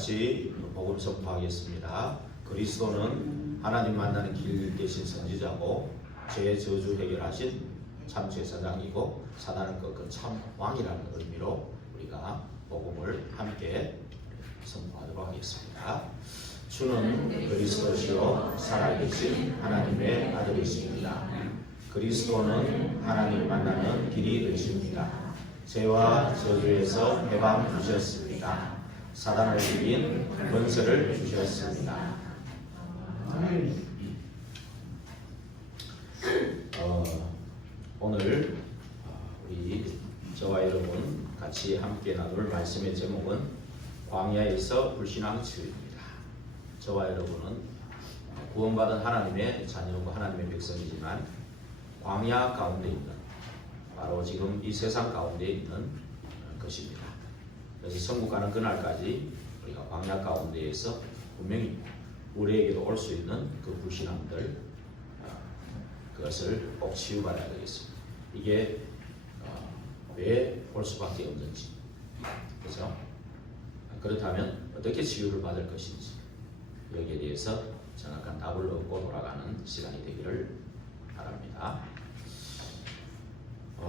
같이 복음 선포하겠습니다. 그리스도는 하나님 만나는 길 대신 선지자고 죄의 저주 해결하신 참 제사장이고 사단을 꺾은 참 왕이라는 의미로 우리가 복음을 함께 선포하도록 하겠습니다. 주는 그리스도시요 살아계신 하나님의 아들이십니다. 그리스도는 하나님 만나는 길이 되십니다. 죄와 저주에서 해방 주셨습니다. 사단을 이긴 권세를 주셨습니다. 오늘 우리 저와 여러분 같이 함께 나눌 말씀의 제목은 광야에서 불신앙 치유입니다. 저와 여러분은 구원받은 하나님의 자녀고 하나님의 백성이지만 광야 가운데 있는 바로 지금 이 세상 가운데 있는 것입니다. 그래서 천국 가는 그날까지 우리가 광야 가운데에서 분명히 우리에게도 올 수 있는 그 불신앙들 그것을 꼭 치유받아야 되겠습니다. 이게 왜 올 수밖에 없는지, 그렇죠? 그렇다면 어떻게 치유를 받을 것인지 여기에 대해서 정확한 답을 얻고 돌아가는 시간이 되기를 바랍니다.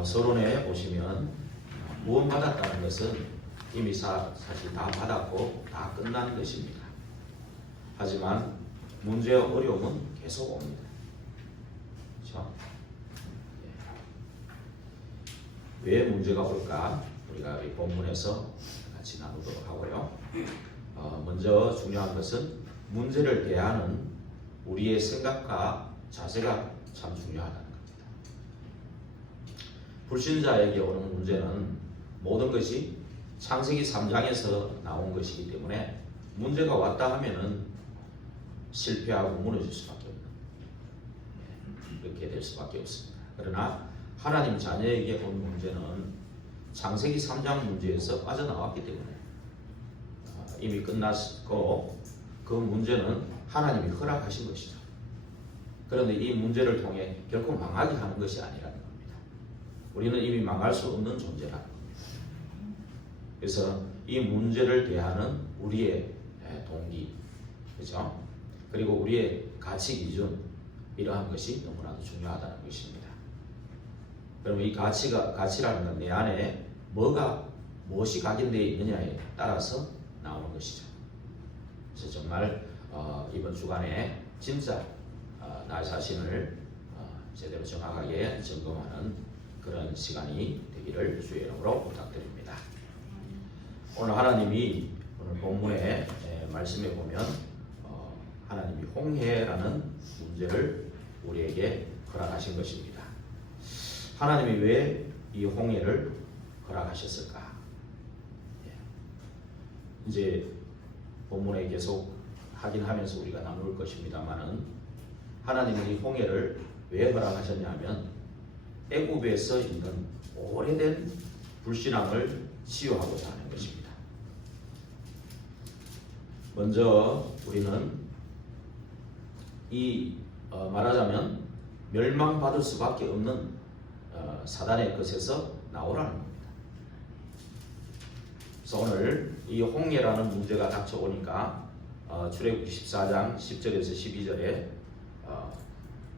서론에 보시면 구원받았다는 것은 이미 사실 다 받았고 다 끝난 것입니다. 하지만 문제와 어려움은 계속 옵니다. 그렇죠? 왜 문제가 올까? 우리가 이 본문에서 같이 나누도록 하고요. 먼저 중요한 것은 문제를 대하는 우리의 생각과 자세가 참 중요하다는 겁니다. 불신자에게 오는 문제는 모든 것이 창세기 3장에서 나온 것이기 때문에 문제가 왔다 하면은 실패하고 무너질 수밖에 없는, 이렇게 될 수밖에 없습니다. 그러나 하나님 자녀에게 온 문제는 창세기 3장 문제에서 빠져나왔기 때문에 이미 끝났고 그 문제는 하나님이 허락하신 것이죠. 그런데 이 문제를 통해 결코 망하게 하는 것이 아니라는 겁니다. 우리는 이미 망할 수 없는 존재라는 겁니다. 그래서 이 문제를 대하는 우리의 동기, 그렇죠? 그리고 우리의 가치 기준, 이러한 것이 너무나도 중요하다는 것입니다. 그러면 이 가치라는 건 내 안에 무엇이 각인되어 있느냐에 따라서 나오는 것이죠. 그래서 정말 이번 주간에 진짜 나 자신을 제대로 정확하게 점검하는 그런 시간이 되기를 주의 이름으로 부탁드립니다. 오늘 하나님이 오늘 본문의 말씀에 보면 하나님이 홍해라는 문제를 우리에게 허락하신 것입니다. 하나님이 왜 이 홍해를 허락하셨을까? 이제 본문에 계속 확인하면서 우리가 나눌 것입니다만은 하나님이 이 홍해를 왜 허락하셨냐면 애굽에서 있는 오래된 불신앙을 치유하고자 하는 것입니다. 먼저 우리는 말하자면 멸망받을 수밖에 없는 사단의 것에서 나오라는 겁니다. 그래서 오늘 이 홍해라는 문제가 닥쳐오니까 출애굽기 14장 10절에서 12절에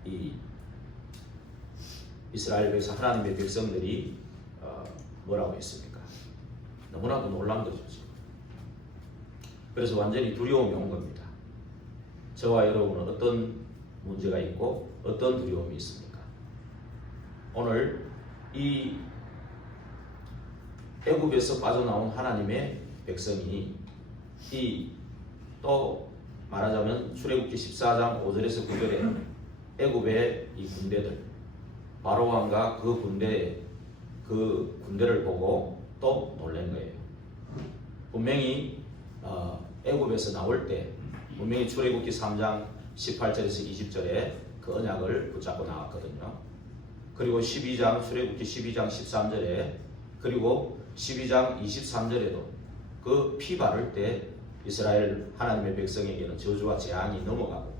이 이스라엘에서 하나님의 백성들이 뭐라고 했습니까? 너무나도 놀란 거죠. 그래서 완전히 두려움이 온 겁니다. 저와 여러분은 어떤 문제가 있고 어떤 두려움이 있습니까? 오늘 이 애굽에서 빠져나온 하나님의 백성이 또 말하자면 출애굽기 14장 5절에서 9절에 애굽의 이 군대들, 바로 왕과 그 군대를 보고 또 놀란 거예요. 분명히 애굽에서 나올 때 분명히 출애굽기 3장 18절에서 20절에 그 언약을 붙잡고 나왔거든요. 그리고 출애굽기 12장 13절에 그리고 12장 23절에도 그 피 바를 때 이스라엘 하나님의 백성에게는 저주와 재앙이 넘어가고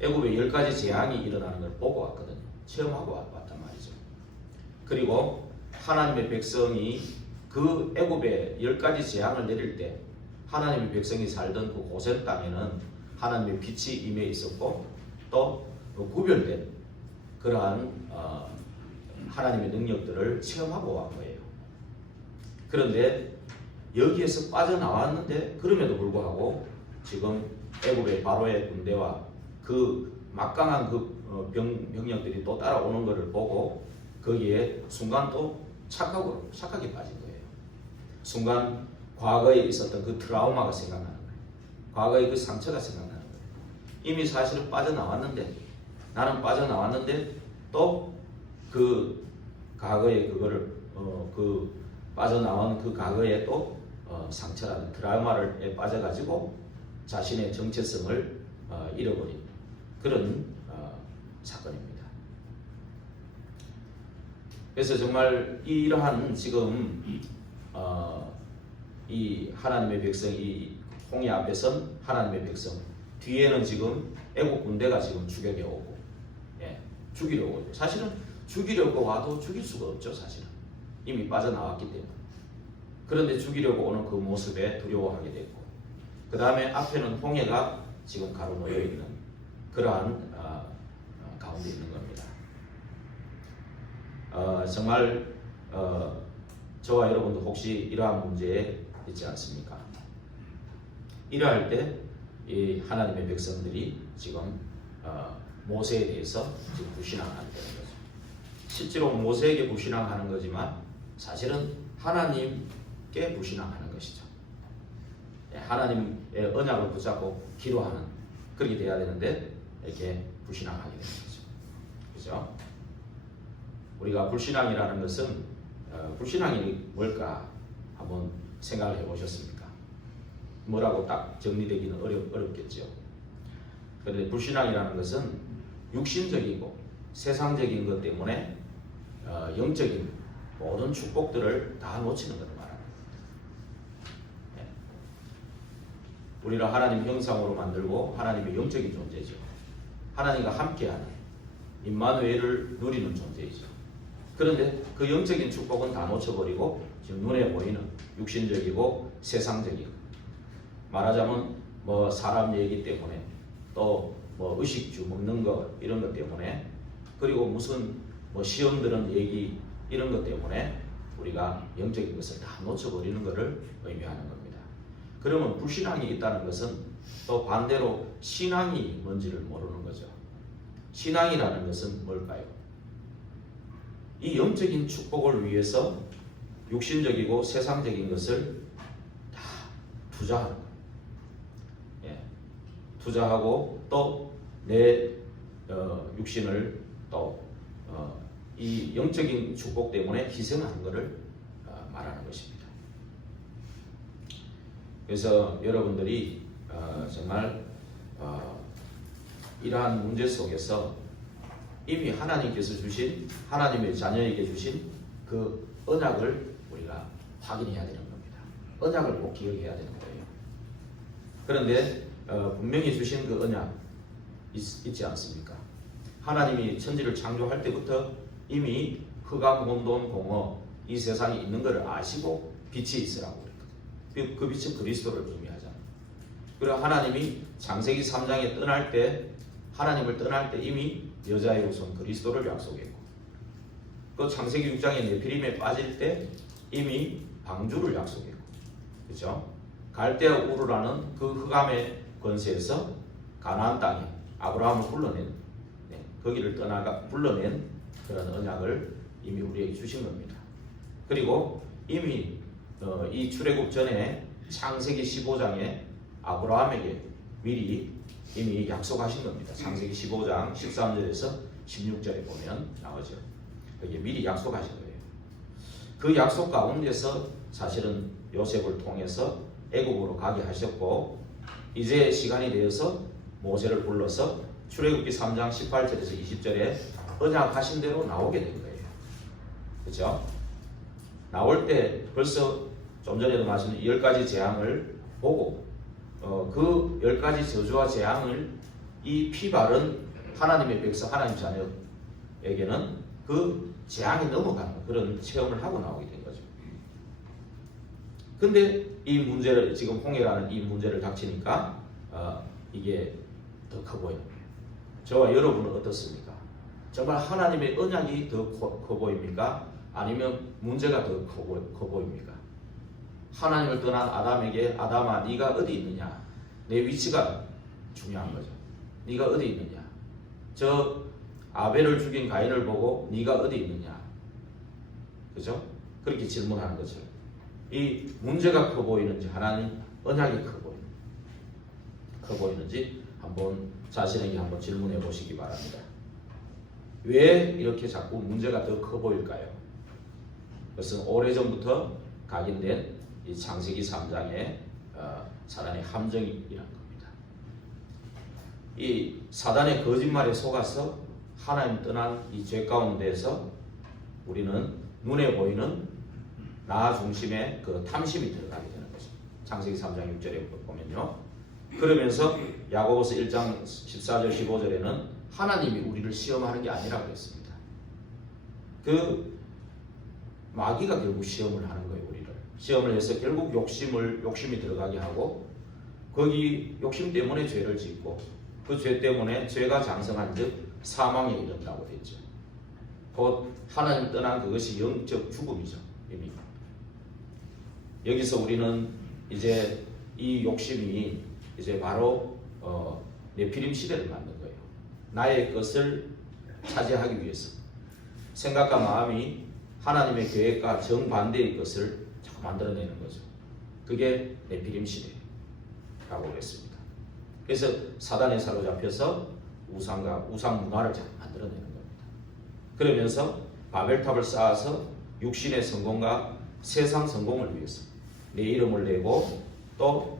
애굽에 10가지 재앙이 일어나는 걸 보고 왔거든요. 체험하고 왔단 말이죠. 그리고 하나님의 백성이 그 애굽에 10가지 재앙을 내릴 때 하나님의 백성이 살던 그 고센 땅에는 하나님의 빛이 임해 있었고 또 구별된 그러한 하나님의 능력들을 체험하고 온 거예요. 그런데 여기에서 빠져나왔는데 그럼에도 불구하고 지금 애굽의 바로의 군대와 그 막강한 그 병력들이 또 따라오는 것을 보고 거기에 순간 또 착하게 빠진 거예요. 순간 과거에 있었던 그 트라우마가 생각나는 거예요. 과거의 그 상처가 생각나는 거예요. 이미 사실은 나는 빠져나왔는데 또 그 과거의 그거를 그 빠져나온 그 과거에 또 상처라는 트라우마를 빠져가지고 자신의 정체성을 잃어버린 그런 사건입니다. 그래서 정말 이러한 지금 이 하나님의 백성, 이 홍해 앞에 선 하나님의 백성, 뒤에는 지금 애국 군대가 지금 죽여려 오고, 죽이려고 오죠. 사실은 죽이려고 와도 죽일 수가 없죠. 사실은 이미 빠져나왔기 때문에. 그런데 죽이려고 오는 그 모습에 두려워하게 됐고, 그 다음에 앞에는 홍해가 지금 가로놓여 있는 그러한 가운데 있는 겁니다. 정말 저와 여러분도 혹시 이러한 문제에 있지 않습니까? 이러할 때 이 하나님의 백성들이 지금 모세에 대해서 지금 불신앙하는 거죠. 실제로 모세에게 불신앙하는 거지만 사실은 하나님께 불신앙하는 것이죠. 하나님의 언약을 붙잡고 기도하는 그렇게 돼야 되는데 이렇게 불신앙하게 되는 거죠. 그죠? 우리가 불신앙이라는 것은 불신앙이 뭘까 한번 생각을 해보셨습니까? 뭐라고 딱 정리되기는 어렵겠죠. 그런데 불신앙이라는 것은 육신적이고 세상적인 것 때문에 영적인 모든 축복들을 다 놓치는 것을 말합니다. 우리를 하나님 형상으로 만들고 하나님의 영적인 존재죠. 하나님과 함께하는 임마누엘을 누리는 존재이죠. 그런데 그 영적인 축복은 다 놓쳐버리고 지금 눈에 보이는 육신적이고 세상적이고, 말하자면 뭐 사람 얘기 때문에 또 뭐 의식주 먹는 거 이런 것 때문에, 그리고 무슨 뭐 시험 드는 얘기 이런 것 때문에 우리가 영적인 것을 다 놓쳐버리는 것을 의미하는 겁니다. 그러면 불신앙이 있다는 것은 또 반대로 신앙이 뭔지를 모르는 거죠. 신앙이라는 것은 뭘까요? 이 영적인 축복을 위해서 육신적이고 세상적인 것을 다 투자하는 거예요. 투자하고 또 내 육신을 또 이 영적인 축복 때문에 희생하는 것을 말하는 것입니다. 그래서 여러분들이 정말 이러한 문제 속에서 이미 하나님께서 주신, 하나님의 자녀에게 주신 그 언약을 우리가 확인해야 되는 겁니다. 언약을 꼭 기억해야 되는 거예요. 그런데 분명히 주신 그 언약 있지 않습니까? 하나님이 천지를 창조할 때부터 이미 흑암, 혼돈, 공허 이 세상에 있는 것을 아시고 빛이 있으라고 그랬거든요. 그 빛은 그리스도를 의미하잖아요. 그리고 하나님이 창세기 3장에 떠날 때, 하나님을 떠날 때 이미 여자의 후손 그리스도를 약속했고, 그 창세기 6장에 네피림에 빠질 때 이미 방주를 약속했고, 그렇죠? 갈대아 우르라는 그 흑암의 권세에서 가나안 땅에 아브라함을 불러낸, 거기를 불러낸 그런 언약을 이미 우리에게 주신 겁니다. 그리고 이미 이 출애굽 전에 창세기 15장에 아브라함에게 미리 이미 약속하신 겁니다. 창세기 15장 13절에서 16절에 보면 나오죠. 여기 미리 약속하신 거예요. 그 약속 가운데서 사실은 요셉을 통해서 애굽으로 가게 하셨고, 이제 시간이 되어서 모세를 불러서 출애굽기 3장 18절에서 20절에 언약하신 대로 나오게 된 거예요. 그렇죠? 나올 때 벌써 좀 전에도 말씀드린 10가지 재앙을 보고 그 10가지 저주와 재앙을 이 피 바른 하나님의 백성, 하나님 자녀에게는 그 재앙이 넘어가는 그런 체험을 하고 나오게 된 거죠. 근데 이 문제를 지금 홍해라는 이 문제를 닥치니까 이게 더 커 보여요. 저와 여러분은 어떻습니까? 정말 하나님의 언약이 더 커 보입니까? 아니면 문제가 더 커 보입니까? 하나님을 떠난 아담에게 아담아 네가 어디 있느냐? 내 위치가 중요한 거죠. 네가 어디 있느냐? 저 아벨을 죽인 가인을 보고 네가 어디 있느냐? 그죠? 그렇게 질문하는 거죠. 이 문제가 커 보이는지 하나님 언약이 커 보이는지 한번 자신에게 한번 질문해 보시기 바랍니다. 왜 이렇게 자꾸 문제가 더 커 보일까요? 그것은 오래전부터 각인된 이 창세기 3장의 사단의 함정이라는 겁니다. 이 사단의 거짓말에 속아서 하나님 떠난 이 죄 가운데서 우리는 눈에 보이는 나 중심의 그 탐심이 들어가게 되는 거죠. 창세기 3장 6절에 보면요. 그러면서 야고보서 1장 14절 15절에는 하나님이 우리를 시험하는 게 아니라고 그랬습니다. 그 마귀가 결국 시험을 하는 거예요. 우리를 시험을 해서 결국 욕심이 들어가게 하고 거기 욕심 때문에 죄를 짓고 그 죄 때문에 죄가 장성한 즉 사망에 이른다고 됐죠. 곧 하나님 떠난 그것이 영적 죽음이죠. 이미 여기서 우리는 이제 이 욕심이 이제 바로 네피림 시대를 만든 거예요. 나의 것을 차지하기 위해서 생각과 마음이 하나님의 계획과 정반대의 것을 자꾸 만들어내는 거죠. 그게 네피림 시대라고 그랬습니다. 그래서 사단에 사로잡혀서 우상과 우상 문화를 자꾸 만들어내는 겁니다. 그러면서 바벨탑을 쌓아서 육신의 성공과 세상 성공을 위해서 내 이름을 내고 또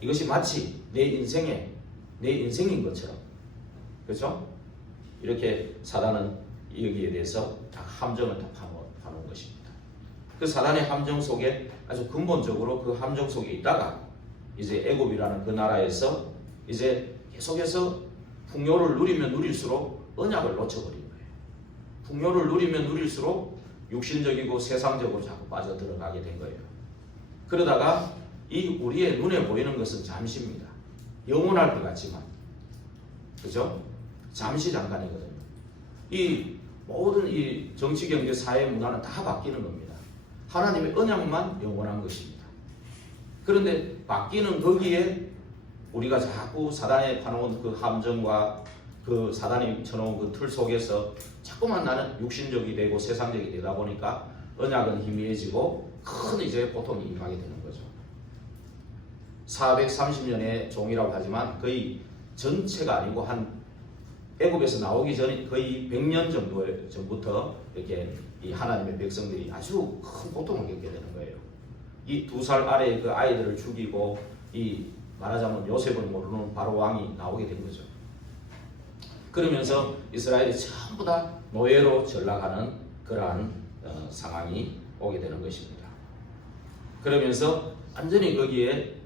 이것이 마치 내 인생인 것처럼, 그렇죠? 이렇게 사단은 여기에 대해서 다 함정을 다 파놓은 것입니다. 그 사단의 함정 속에 아주 근본적으로 그 함정 속에 있다가 이제 애굽이라는 그 나라에서 이제 계속해서 풍요를 누리면 누릴수록 언약을 놓쳐버린 거예요. 풍요를 누리면 누릴수록 육신적이고 세상적으로 자꾸 빠져들어가게 된 거예요. 그러다가 이 우리의 눈에 보이는 것은 잠시입니다. 영원할 것 같지만, 그죠? 잠시 잠깐이거든요. 이 모든 이 정치, 경제, 사회, 문화는 다 바뀌는 겁니다. 하나님의 언약만 영원한 것입니다. 그런데 바뀌는 거기에 우리가 자꾸 사단에 파놓은 그 함정과 그 사단이 쳐놓은 그 틀 속에서 자꾸만 나는 육신적이 되고 세상적이 되다 보니까 언약은 희미해지고 큰 이제 고통이 임하게 되는 거죠. 430년의 종이라고 하지만 거의 전체가 아니고 한 애굽에서 나오기 전에 거의 100년 정도 전부터 이렇게 이 하나님의 백성들이 아주 큰 고통을 겪게 되는 거예요. 이 2살 아래의 그 아이들을 죽이고 이 말하자면 요셉을 모르는 바로 왕이 나오게 된 거죠. 그러면서 이스라엘이 전부 다 노예로 전락하는 그러한 상황이 오게 되는 것입니다. 그러면서 완전히 거기에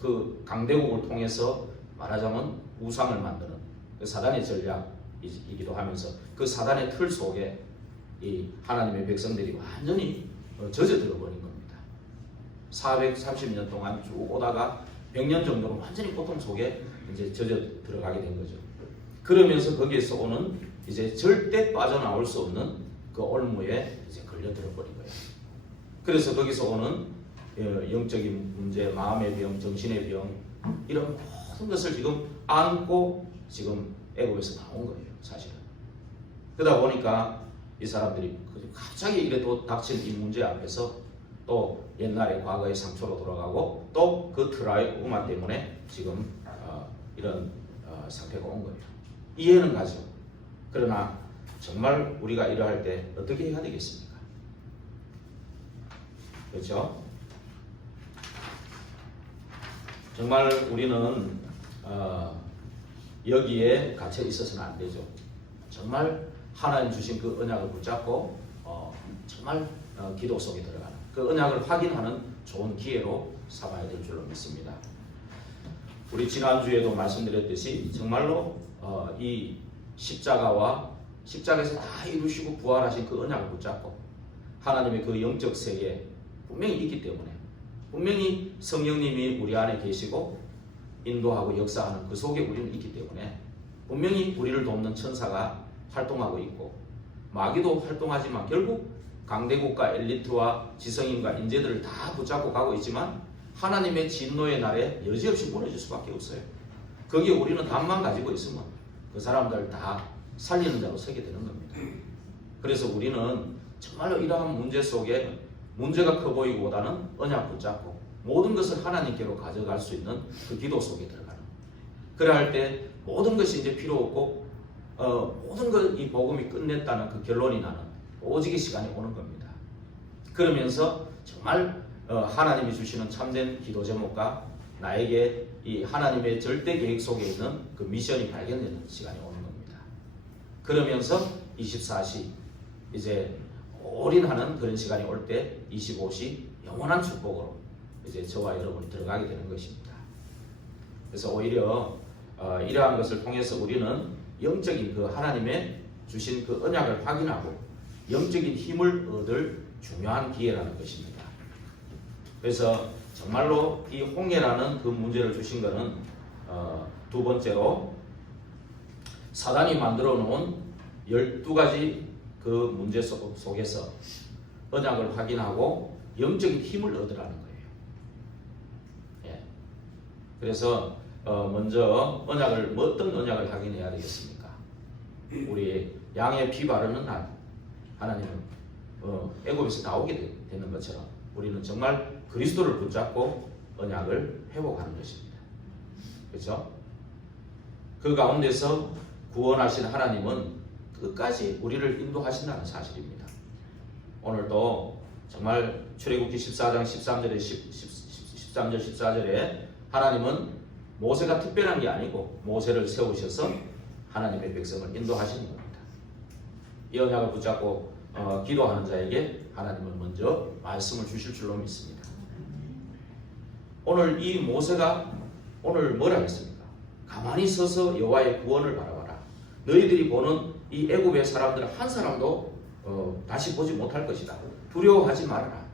그 강대국을 통해서 말하자면 우상을 만드는 그 사단의 전략이기도 하면서 그 사단의 틀 속에 이 하나님의 백성들이 완전히 젖어들어 버린 겁니다. 430년 동안 쭉 오다가 100년 정도는 완전히 고통 속에 이제 젖어 들어가게 된 거죠. 그러면서 거기에서 오는 이제 절대 빠져나올 수 없는 그 올무에 이제 걸려들어 버린 거예요. 그래서 거기서 오는 영적인 문제, 마음의 병, 정신의 병 이런 모든 것을 지금 안고 지금 애굽에서 나온 거예요, 사실은. 그러다 보니까 이 사람들이 갑자기 이래 또 닥친 이 문제 앞에서 또 옛날의 과거의 상처로 돌아가고 또 그 트라우마 때문에 지금 이런 상태가 온 거예요. 이해는 가죠. 그러나 정말 우리가 이러할 때 어떻게 해야 되겠습니까? 그렇죠? 정말 우리는 여기에 갇혀 있어서는 안 되죠. 정말 하나님 주신 그 언약을 붙잡고 정말 기도 속에 들어가는 그 언약을 확인하는 좋은 기회로 삼아야 될 줄로 믿습니다. 우리 지난주에도 말씀드렸듯이 정말로 이 십자가에서 다 이루시고 부활하신 그 언약을 붙잡고 하나님의 그 영적 세계 분명히 있기 때문에 분명히 성령님이 우리 안에 계시고 인도하고 역사하는 그 속에 우리는 있기 때문에 분명히 우리를 돕는 천사가 활동하고 있고 마귀도 활동하지만 결국 강대국가 엘리트와 지성인과 인재들을 다 붙잡고 가고 있지만 하나님의 진노의 날에 여지없이 무너질 수밖에 없어요. 거기에 우리는 답만 가지고 있으면 그 사람들 다 살리는 자로 서게 되는 겁니다. 그래서 우리는 정말로 이러한 문제 속에 문제가 커 보이기보다는 언약 붙잡고 모든 것을 하나님께로 가져갈 수 있는 그 기도 속에 들어가는 거예요. 그래야 할 때 모든 것이 이제 필요 없고 모든 것 이 복음이 끝냈다는 그 결론이 나는 오직의 시간이 오는 겁니다. 그러면서 정말 하나님이 주시는 참된 기도 제목과 나에게 이 하나님의 절대 계획 속에 있는 그 미션이 발견되는 시간이 오는 겁니다. 그러면서 24시 이제 올인하는 그런 시간이 올 때 25시 영원한 축복으로 이제 저와 여러분이 들어가게 되는 것입니다. 그래서 오히려 이러한 것을 통해서 우리는 영적인 그 하나님의 주신 그 언약을 확인하고 영적인 힘을 얻을 중요한 기회라는 것입니다. 그래서 정말로 이 홍해라는 그 문제를 주신 것은 두 번째로 사단이 만들어 놓은 12가지 그 문제 속에서 언약을 확인하고 영적인 힘을 얻으라는 거예요. 예. 그래서 먼저 언약을 어떤 언약을 확인해야 되겠습니까? 우리 양의 피 바르는 날 하나님은 애굽에서 나오게 되는 것처럼 우리는 정말 그리스도를 붙잡고 언약을 회복하는 것입니다. 그렇죠? 그 가운데서 구원하신 하나님은 끝까지 우리를 인도하신다는 사실입니다. 오늘도 정말 출애굽기 14장 13절에 13절 14절에 하나님은 모세가 특별한 게 아니고 모세를 세우셔서 하나님의 백성을 인도하시는 겁니다. 이 언약을 붙잡고 기도하는 자에게 하나님은 먼저 말씀을 주실 줄로 믿습니다. 오늘 이 모세가 오늘 뭐라 했습니까? 가만히 서서 여호와의 구원을 바라봐라. 너희들이 보는 이 애굽의 사람들은 한 사람도 다시 보지 못할 것이다. 두려워하지 말아라.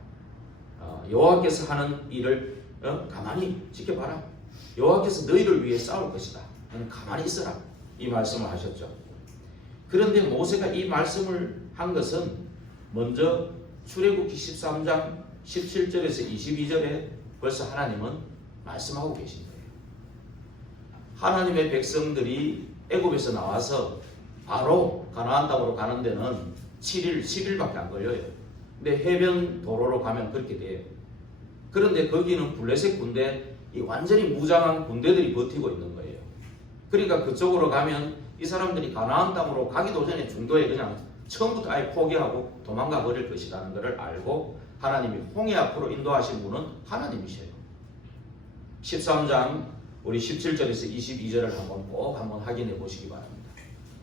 여호와께서 하는 일을 가만히 지켜봐라. 여호와께서 너희를 위해 싸울 것이다. 가만히 있어라. 이 말씀을 하셨죠. 그런데 모세가 이 말씀을 한 것은 먼저 출애굽기 13장 17절에서 22절에 벌써 하나님은 말씀하고 계신 거예요. 하나님의 백성들이 애굽에서 나와서 바로 가나안 땅으로 가는 데는 7일, 10일밖에 안 걸려요. 근데 해변 도로로 가면 그렇게 돼요. 그런데 거기는 블레셋 군대, 이 완전히 무장한 군대들이 버티고 있는 거예요. 그러니까 그쪽으로 가면 이 사람들이 가나안 땅으로 가기도 전에 중도에 그냥 처음부터 아예 포기하고 도망가 버릴 것이라는 것을 알고 하나님이 홍해 앞으로 인도하신 분은 하나님이셔요. 13장 우리 17절에서 22절을 꼭 한번 확인해 보시기 바랍니다.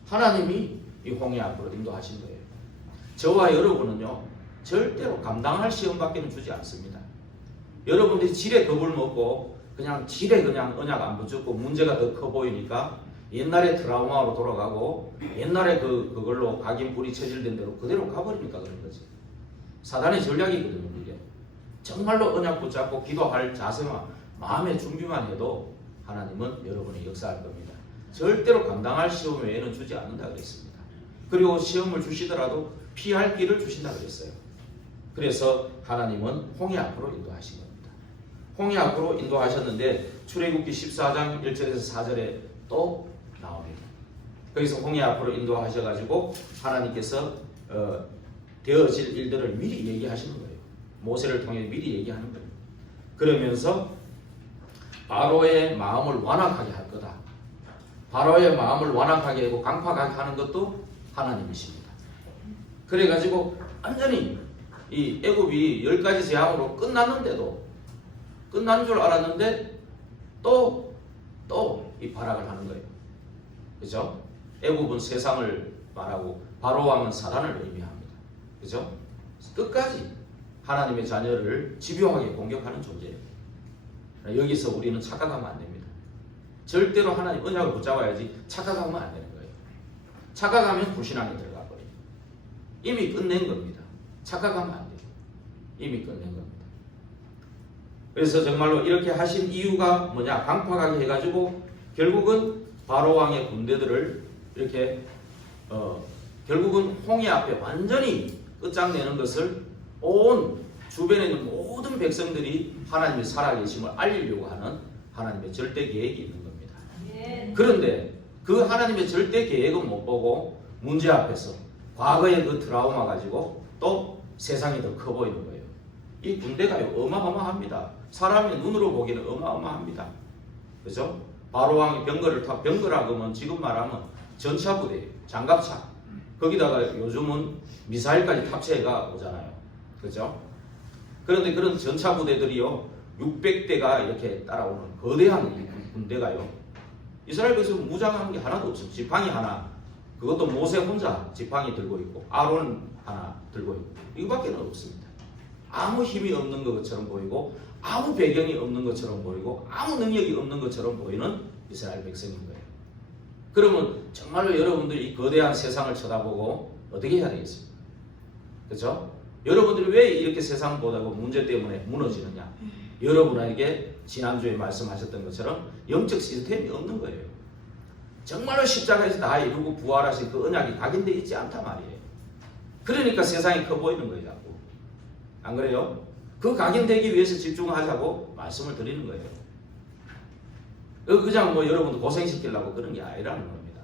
하나님이 이 홍해 앞으로 인도하신 거예요. 저와 여러분은요 절대로 감당할 시험밖에는 주지 않습니다. 여러분들이 지레 겁을 먹고 그냥 지레 그냥 언약 안 붙잡고 문제가 더 커 보이니까 옛날에 트라우마로 돌아가고 옛날에 그걸로 각인 뿌리 체질된 대로 그대로 가버리니까 그런 거지. 사단의 전략이거든요. 이게 정말로 언약 붙잡고 기도할 자세만 마음의 준비만 해도 하나님은 여러분이 역사할 겁니다. 절대로 감당할 시험 외에는 주지 않는다 그랬습니다. 그리고 시험을 주시더라도 피할 길을 주신다 그랬어요. 그래서 하나님은 홍해 앞으로 인도하신 겁니다. 홍해 앞으로 인도하셨는데 출애굽기 14장 1절에서 4절에 또 나옵니다. 거기서 홍해 앞으로 인도하셔가지고 하나님께서 되어질 일들을 미리 얘기하시는 거예요. 모세를 통해 미리 얘기하는 거예요. 그러면서 바로의 마음을 완악하게 할 거다. 바로의 마음을 완악하게 하고 강팍하게 하는 것도 하나님이십니다. 그래가지고 완전히 이 애굽이 10가지 재앙으로 끝났는데도 끝난 줄 알았는데 또 이 발악을 하는 거예요. 그죠? 애굽은 세상을 말하고 바로 왕은 사단을 의미합니다. 그죠? 끝까지 하나님의 자녀를 집요하게 공격하는 존재예요. 여기서 우리는 착각하면 안 됩니다. 절대로 하나님 언약을 붙잡아야지 착각하면 안 되는 거예요. 착각하면 불신앙에 들어가 버려요. 이미 끝낸 겁니다. 착각하면 안 돼요. 이미 끝낸 겁니다. 그래서 정말로 이렇게 하신 이유가 뭐냐? 강팍하게 해가지고 결국은 바로 왕의 군대들을 이렇게 결국은 홍해 앞에 완전히 끝장내는 것을 온 주변에 있는 모든 백성들이 하나님의 살아계심을 알리려고 하는 하나님의 절대 계획이 있는 겁니다. 그런데 그 하나님의 절대 계획은 못 보고 문제 앞에서 과거의 그 트라우마 가지고 또 세상이 더 커 보이는 거예요. 이 군대가요 어마어마합니다. 사람의 눈으로 보기는 어마어마합니다. 그죠? 바로왕이 병거라고 하면 지금 말하면 전차 부대, 장갑차. 거기다가 요즘은 미사일까지 탑재해가 오잖아요. 그죠? 그런데 그런 전차 부대들이요 600대가 이렇게 따라오는 거대한 군대가요 이스라엘 백성 무장한 게 하나도 없어요. 지팡이 하나, 그것도 모세 혼자 지팡이 들고 있고 아론 하나 들고 있고 이거밖에 없습니다. 아무 힘이 없는 것처럼 보이고 아무 배경이 없는 것처럼 보이고 아무 능력이 없는 것처럼 보이는 이스라엘 백성인 거예요. 그러면 정말로 여러분들이 이 거대한 세상을 쳐다보고 어떻게 해야 되겠습니까? 그렇죠? 여러분들이 왜 이렇게 세상 보다고 문제 때문에 무너지느냐? 여러분에게 지난주에 말씀하셨던 것처럼 영적 시스템이 없는 거예요. 정말로 십자가에서 다 이루고 부활하신 그 언약이 각인되어 있지 않단 말이에요. 그러니까 세상이 커 보이는 거예요, 자꾸. 안 그래요? 그 각인되기 위해서 집중하자고 말씀을 드리는 거예요. 그냥 뭐 여러분도 고생시키려고 그런 게 아니라는 겁니다.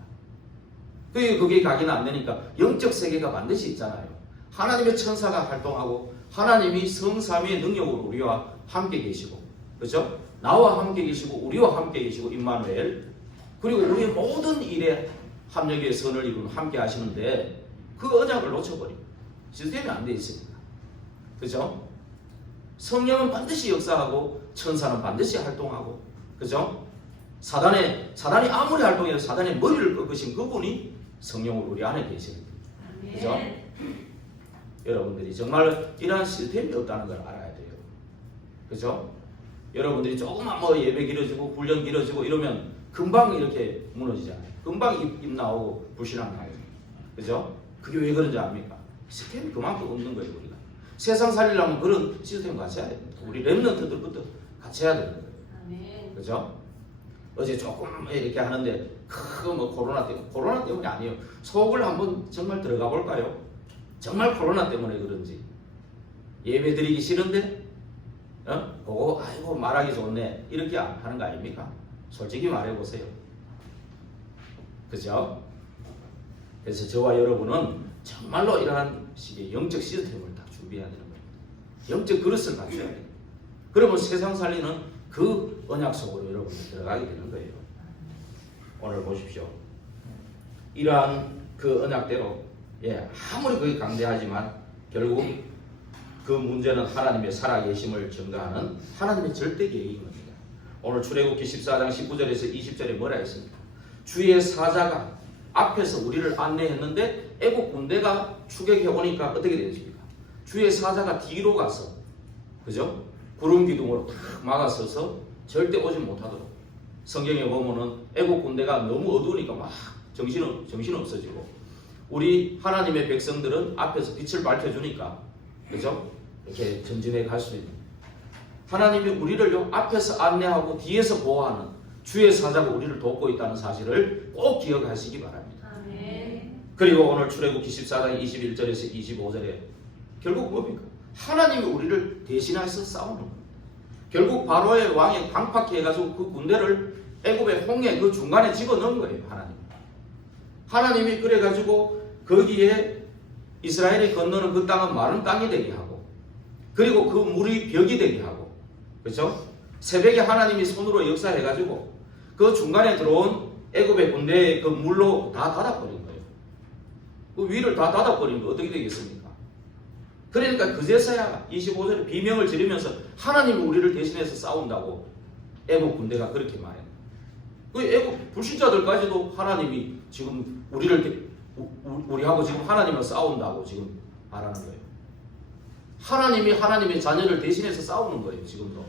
그게 각인 안 되니까 영적 세계가 반드시 있잖아요. 하나님의 천사가 활동하고 하나님이 성삼위의 능력으로 우리와 함께 계시고, 그렇죠? 나와 함께 계시고 우리와 함께 계시고 임마누엘, 그리고 우리의 모든 일에 합력의 선을 이루는 함께 하시는데 그 언약을 놓쳐버리고 시스템이 안 돼 있습니다. 그렇죠? 성령은 반드시 역사하고 천사는 반드시 활동하고, 그렇죠? 사단이 아무리 활동해도 사단의 머리를 꺾으신 그분이 성령으로 우리 안에 계십니다. 그렇죠? 여러분들이 정말 이러한 시스템이 없다는 걸 알아야 돼요. 그렇죠? 여러분들이 조금만 뭐 예배 길어지고 훈련 길어지고 이러면 금방 이렇게 무너지잖아요. 금방 입 나오고 불신앙 나오고. 그죠? 그게 왜 그런지 압니까? 시스템이 그만큼 없는 거예요, 우리가. 세상 살리려면 그런 시스템 같이 해야 됩니다. 우리 랩런트들부터 같이 해야 되는 거예요. 그죠? 어제 조금 이렇게 하는데 뭐 코로나 때문이 아니에요. 속을 한번 정말 들어가 볼까요? 정말 코로나 때문에 그런지 예배 드리기 싫은데 보고 아이고 말하기 좋네 이렇게 하는 거 아닙니까? 솔직히 말해보세요. 그죠? 그래서 저와 여러분은 정말로 이러한 식의 영적 시스템을 다 준비해야 되는 겁니다. 영적 그릇을 갖춰야 돼요. 그러면 세상 살리는 그 언약 속으로 여러분이 들어가게 되는 거예요. 오늘 보십시오. 이러한 그 언약대로 아무리 그게 강대하지만 결국 그 문제는 하나님의 살아계심을 증거하는 하나님의 절대 계획인 겁니다. 오늘 출애굽기 14장 19절에서 20절에 뭐라 했습니까? 주의 사자가 앞에서 우리를 안내했는데 애국 군대가 추격해 오니까 어떻게 되었습니까? 주의 사자가 뒤로 가서, 그죠? 구름 기둥으로 탁 막아서서 절대 오지 못하도록. 성경에 보면은 애국 군대가 너무 어두우니까 막 정신 없어지고, 우리 하나님의 백성들은 앞에서 빛을 밝혀주니까, 그죠? 이렇게 전진해 갈 수 있는. 하나님이 우리를 앞에서 안내하고 뒤에서 보호하는 주의 사자가 우리를 돕고 있다는 사실을 꼭 기억하시기 바랍니다. 아멘. 그리고 오늘 출애굽기 14장 21절에서 25절에 결국 뭡니까? 하나님이 우리를 대신해서 싸우는 겁니다. 결국 바로의 왕이 강팍해 해가지고 그 군대를 애굽의 홍해 그 중간에 집어넣은 거예요. 하나님이 그래가지고 거기에 이스라엘이 건너는 그 땅은 마른 땅이 되게 하고, 그리고 그 물이 벽이 되게 하고, 그렇죠? 새벽에 하나님이 손으로 역사해가지고 그 중간에 들어온 애굽의 군대의 그 물로 다 닫아버린 거예요. 그 위를 다 닫아버린 거 어떻게 되겠습니까? 그러니까 그제서야 25절에 비명을 지르면서 하나님이 우리를 대신해서 싸운다고 애굽 군대가 그렇게 말해요. 그 애굽 불신자들까지도 하나님이 지금 우리하고 지금 하나님을 싸운다고 지금 말하는 거예요. 하나님이 하나님의 자녀를 대신해서 싸우는 거예요, 지금도.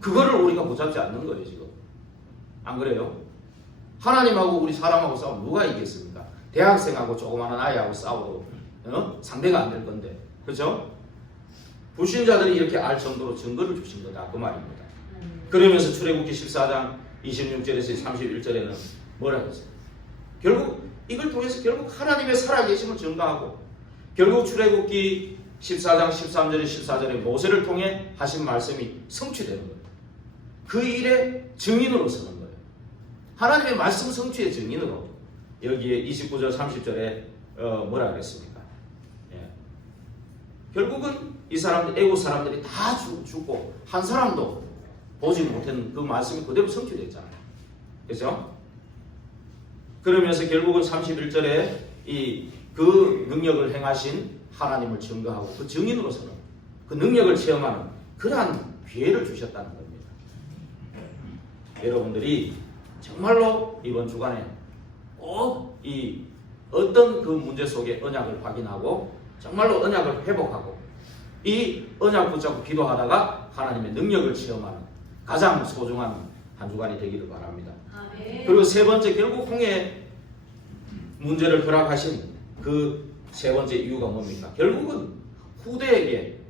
그거를 우리가 붙잡지 않는 거예요, 지금. 안 그래요? 하나님하고 우리 사람하고 싸우면 누가 이기겠습니까? 대학생하고 조그마한 아이하고 싸워도 상대가 안 될 건데. 그렇죠? 불신자들이 이렇게 알 정도로 증거를 주신 거다 그 말입니다. 그러면서 출애굽기 14장 26절에서 31절에는 뭐라고 했어요? 결국 이걸 통해서 결국 하나님의 살아계심을 증거하고 결국 출애굽기 14장 13절에 14절에 모세를 통해 하신 말씀이 성취되는 거예요. 그 일의 증인으로 서는 거예요. 하나님의 말씀 성취의 증인으로. 여기에 29절 30절에 뭐라 그랬습니까? 예. 결국은 이 사람들 애국 사람들이 다 죽고 한 사람도 보지 못한 그 말씀이 그대로 성취됐잖아요. 그렇죠? 그러면서 결국은 31절에 그 능력을 행하신 하나님을 증거하고 그 증인으로서는 그 능력을 체험하는 그러한 기회를 주셨다는 겁니다. 여러분들이 정말로 이번 주간에 꼭 이 어떤 그 문제 속에 언약을 확인하고 정말로 언약을 회복하고 이 언약 붙잡고 기도하다가 하나님의 능력을 체험하는 가장 소중한 한 주간이 되기를 바랍니다. 그리고 세 번째, 결국 홍해 문제를 허락하신 그 세 번째 이유가 뭡니까? 결국은 후대에게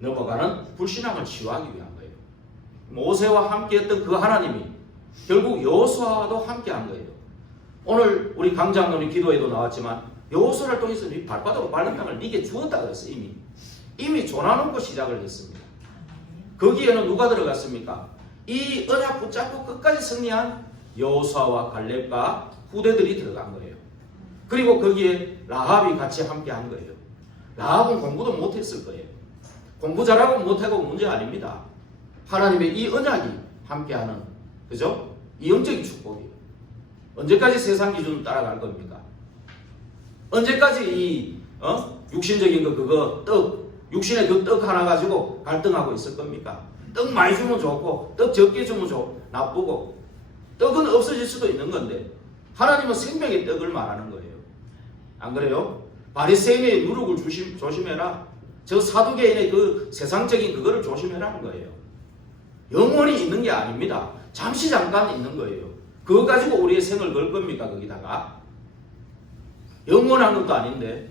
넘어가는 불신앙을 치유하기 위한 거예요. 모세와 함께했던 그 하나님이 결국 여호수아와도 함께한 거예요. 오늘 우리 강장로님 기도에도 나왔지만 여호수아를 통해서 네 발바닥으로 밟는 땅을 네게 주었다 그랬어요. 이미 줘놔놓고 시작을 했습니다. 거기에는 누가 들어갔습니까? 이 언약 붙잡고 끝까지 승리한 여호수아와 갈렙과 후대들이 들어간 거예요. 그리고 거기에 라합이 같이 함께한 거예요. 라합은 공부도 못했을 거예요. 공부 잘하고 못하고 문제 아닙니다. 하나님의 이 언약이 함께하는, 그죠? 이 영적인 축복이에요. 언제까지 세상 기준을 따라갈 겁니까? 언제까지 육신적인 육신의 그 떡 하나 가지고 갈등하고 있을 겁니까? 떡 많이 주면 좋고 떡 적게 주면 나쁘고 떡은 없어질 수도 있는 건데 하나님은 생명의 떡을 말하는 거예요. 안 그래요? 바리새인의 누룩을 조심해라. 저 사두개인의 그 세상적인 그거를 조심해라는 거예요. 영원히 있는 게 아닙니다. 잠시 잠깐 있는 거예요. 그거 가지고 우리의 생을 걸 겁니까? 거기다가 영원한 것도 아닌데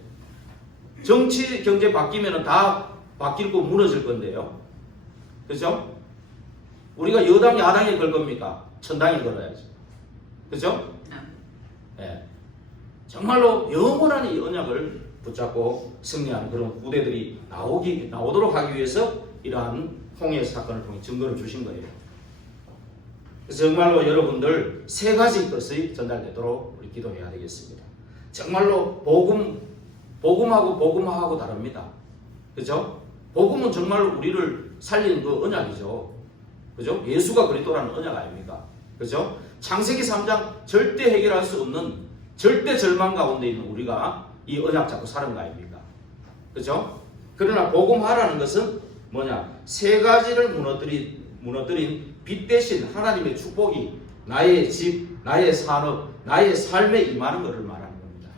정치 경제 바뀌면 다 바뀌고 무너질 건데요. 그죠? 우리가 여당 야당에 걸 겁니까? 천당에 걸어야지. 그죠? 네. 정말로 영원한 이 언약을 붙잡고 승리하는 그런 후대들이 나오도록 하기 위해서 이러한 홍해 사건을 통해 증거를 주신 거예요. 그래서 정말로 여러분들 세 가지 것이 전달되도록 우리 기도해야 되겠습니다. 정말로 복음하고 복음화하고 다릅니다. 그죠? 복음은 정말로 우리를 살리는 그 언약이죠. 그죠? 예수가 그리스도라는 언약 아닙니까? 그죠? 창세기 3장 절대 해결할 수 없는 절대 절망 가운데 있는 우리가 이 언약 잡고 사는 거 아닙니까? 그죠? 그러나 복음화라는 것은 뭐냐? 세 가지를 무너뜨린 빛 대신 하나님의 축복이 나의 집, 나의 산업, 나의 삶에 임하는 것을 말하는 겁니다.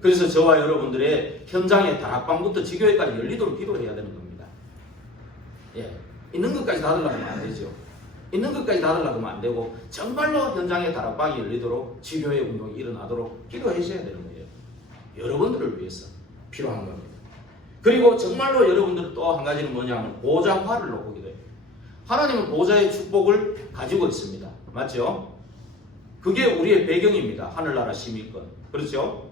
그래서 저와 여러분들의 현장의 다락방부터 지교회까지 열리도록 기도해야 되는 겁니다. 예, 있는 것까지 닫으려고 하면 안 되죠. 있는 것까지 닫으려고 하면 안 되고 정말로 현장의 다락방이 열리도록 지교회 운동이 일어나도록 기도하셔야 되는 거예요. 여러분들을 위해서 필요한 겁니다. 그리고 정말로 여러분들 또 한 가지는 뭐냐면 보좌화를 놓고 기도해요. 하나님은 보좌의 축복을 가지고 있습니다. 맞죠? 그게 우리의 배경입니다. 하늘나라 시민권. 그렇죠?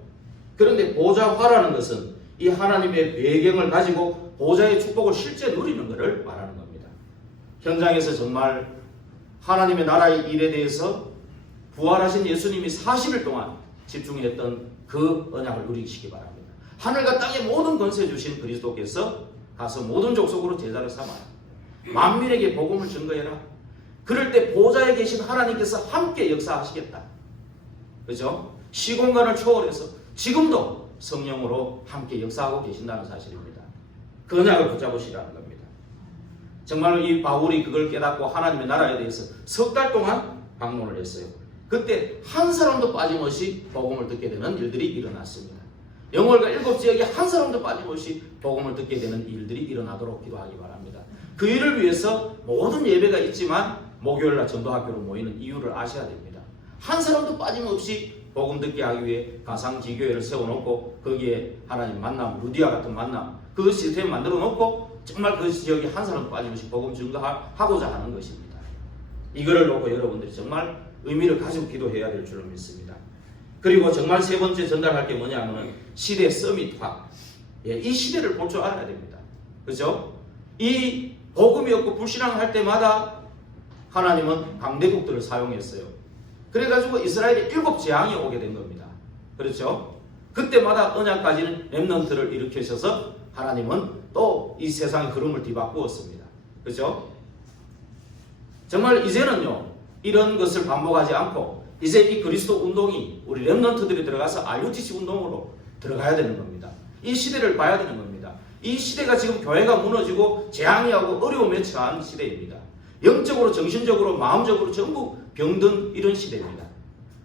그런데 보좌화라는 것은 이 하나님의 배경을 가지고 보좌의 축복을 실제 누리는 것을 말하는 겁니다. 현장에서 정말 하나님의 나라의 일에 대해서 부활하신 예수님이 40일 동안 집중했던 그 언약을 누리시기 바랍니다. 하늘과 땅의 모든 권세 주신 그리스도께서 가서 모든 족속으로 제자를 삼아 만민에게 복음을 증거해라. 그럴 때 보좌에 계신 하나님께서 함께 역사하시겠다. 그죠? 시공간을 초월해서 지금도 성령으로 함께 역사하고 계신다는 사실입니다. 그 언약을 붙잡으시라는 겁니다. 정말로 이 바울이 그걸 깨닫고 하나님의 나라에 대해서 석 달 동안 방문을 했어요. 그때 한 사람도 빠짐없이 복음을 듣게 되는 일들이 일어났습니다. 영월과 7지역에 한 사람도 빠짐없이 복음을 듣게 되는 일들이 일어나도록 기도하기 바랍니다. 그 일을 위해서 모든 예배가 있지만 목요일날 전도학교로 모이는 이유를 아셔야 됩니다. 한 사람도 빠짐없이 복음 듣게 하기 위해 가상지교회를 세워놓고 거기에 하나님 만남, 루디아 같은 만남 그 시스템 만들어 놓고 정말 그 지역에 한 사람 빠짐없이 복음 증거하고자 하는 것입니다. 이거를 놓고 여러분들이 정말 의미를 가지고 기도해야 될 줄로 믿습니다. 그리고 정말 세 번째 전달할 게 뭐냐면 시대 서밋화. 이 시대를 볼 줄 알아야 됩니다. 그죠? 이 복음이 없고 불신앙할 때마다 하나님은 강대국들을 사용했어요. 그래가지고 이스라엘에 7 재앙이 오게 된 겁니다. 그렇죠? 그때마다 언약까지는 렘넌트를 일으키셔서 하나님은 또 이 세상의 흐름을 뒤바꾸었습니다. 그렇죠? 정말 이제는요, 이런 것을 반복하지 않고 이제 이 그리스도 운동이 우리 렘넌트들이 들어가서 RUTC 운동으로 들어가야 되는 겁니다. 이 시대를 봐야 되는 겁니다. 이 시대가 지금 교회가 무너지고 재앙이 하고 어려움에 처한 시대입니다. 영적으로, 정신적으로, 마음적으로 전부 병든 이런 시대입니다.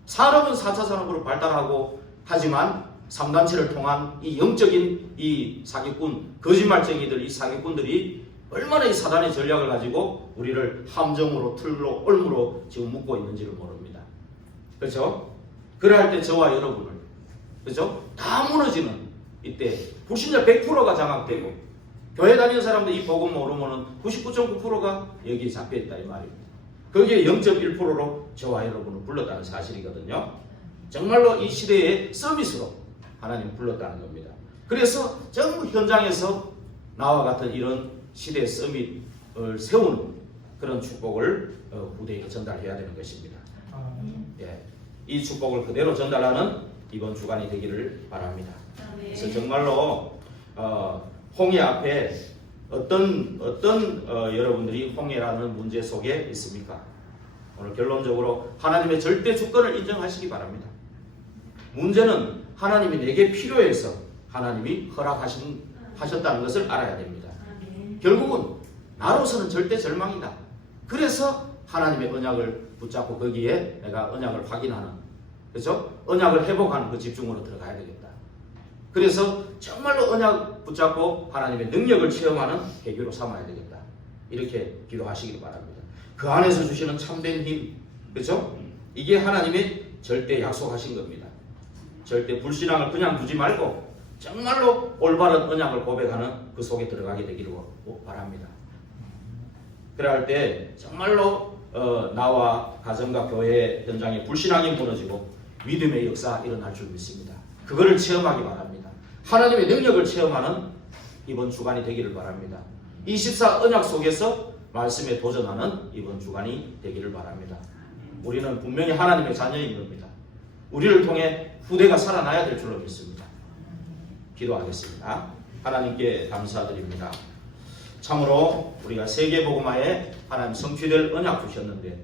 산업은 4차 산업으로 발달하고 하지만 3단체를 통한 이 영적인 이 사기꾼, 거짓말쟁이들, 이 사기꾼들이 얼마나 이 사단의 전략을 가지고 우리를 함정으로, 틀로, 올무로 지금 묶고 있는지를 모릅니다. 그렇죠? 그럴 때 저와 여러분을, 그렇죠? 다 무너지는 이때 불신자 100%가 장악되고 교회 다니는 사람들 이 복음 모르면은 99.9%가 여기에 잡혀있다 이 말입니다. 거기에 0.1%로 저와 여러분을 불렀다는 사실이거든요. 정말로 이 시대의 서비스로 하나님 불렀다는 겁니다. 그래서 전부 현장에서 나와 같은 이런 시대 서밋을 세우는 그런 축복을 후대에 전달해야 되는 것입니다. 예, 이 축복을 그대로 전달하는 이번 주간이 되기를 바랍니다. 그래서 정말로 홍해 앞에 어떤 여러분들이 홍해라는 문제 속에 있습니까? 오늘 결론적으로 하나님의 절대 주권을 인정하시기 바랍니다. 문제는 하나님이 내게 필요해서 하나님이 허락하셨다는 것을 알아야 됩니다. 결국은 나로서는 절대 절망이다. 그래서 하나님의 언약을 붙잡고 거기에 내가 언약을 확인하는, 그렇죠? 언약을 회복하는 그 집중으로 들어가야 되겠다. 그래서 정말로 언약 붙잡고 하나님의 능력을 체험하는 계기로 삼아야 되겠다. 이렇게 기도하시길 바랍니다. 그 안에서 주시는 참된 힘, 그렇죠? 이게 하나님의 절대 약속하신 겁니다. 절대 불신앙을 그냥 두지 말고 정말로 올바른 언약을 고백하는 그 속에 들어가게 되기를 바랍니다. 그럴 때 정말로 나와 가정과 교회 현장에 불신앙이 무너지고 믿음의 역사 일어날 줄 믿습니다. 그거를 체험하기 바랍니다. 하나님의 능력을 체험하는 이번 주간이 되기를 바랍니다. 24 언약 속에서 말씀에 도전하는 이번 주간이 되기를 바랍니다. 우리는 분명히 하나님의 자녀인 겁니다. 우리를 통해 후대가 살아나야 될 줄로 믿습니다. 기도하겠습니다. 하나님께 감사드립니다. 참으로 우리가 세계복음화에 하나님 성취될 언약 주셨는데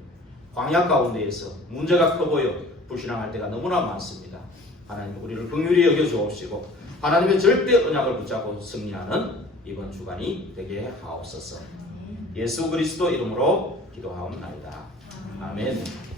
광야 가운데에서 문제가 커 보여 불신앙할 때가 너무나 많습니다. 하나님 우리를 긍휼히 여겨 주옵시고 하나님의 절대 언약을 붙잡고 승리하는 이번 주간이 되게 하옵소서. 예수 그리스도 이름으로 기도하옵나이다. 아멘.